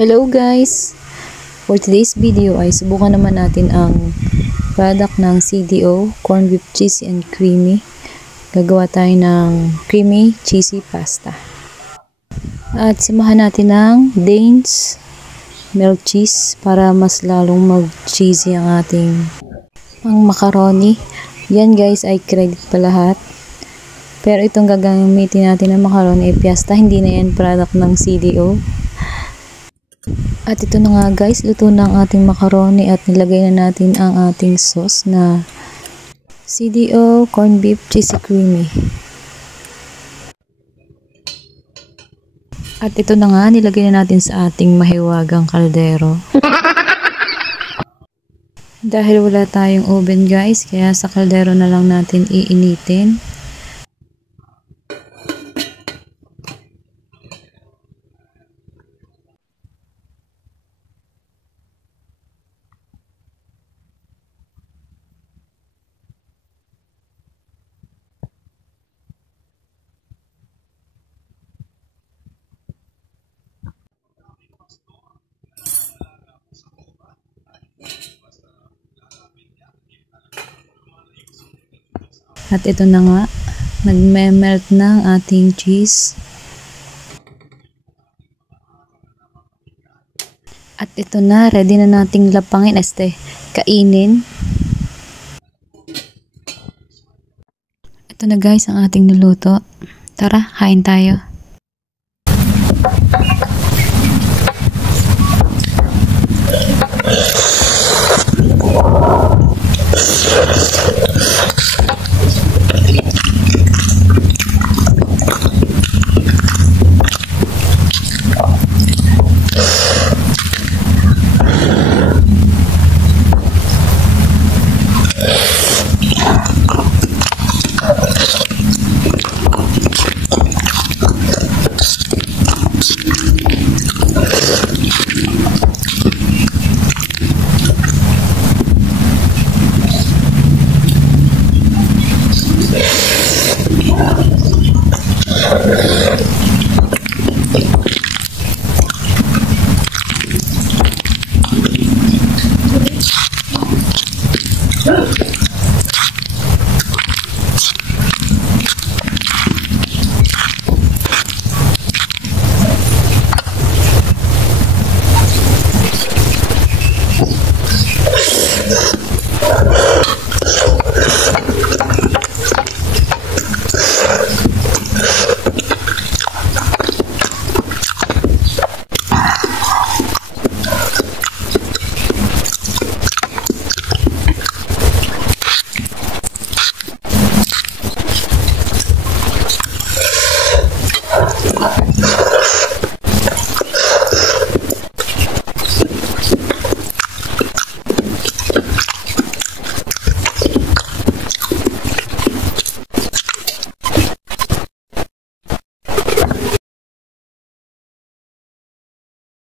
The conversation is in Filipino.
Hello guys! For today's video ay subukan naman natin ang product ng CDO, Corned Beef Cheesy and Creamy. Gagawa tayo ng creamy cheesy pasta. At samahan natin ng Danes milk cheese para mas lalong mag-cheesy ang ating macaroni. Yan guys ay credit pa lahat. Pero itong gagamitin natin ng macaroni ay Fiesta, hindi na yan product ng CDO. At ito na nga guys, luto na ang ating macaroni at nilagay na natin ang ating sauce na CDO Corned Beef Cheesy Creamy. At ito na nga, nilagay na natin sa ating mahiwagang kaldero. Dahil wala tayong oven guys, kaya sa kaldero na lang natin iinitin. At ito na nga, nagme-melt na ang ating cheese. At ito na, ready na nating lapangin, kainin. Ito na guys ang ating niluto. Tara, kain tayo.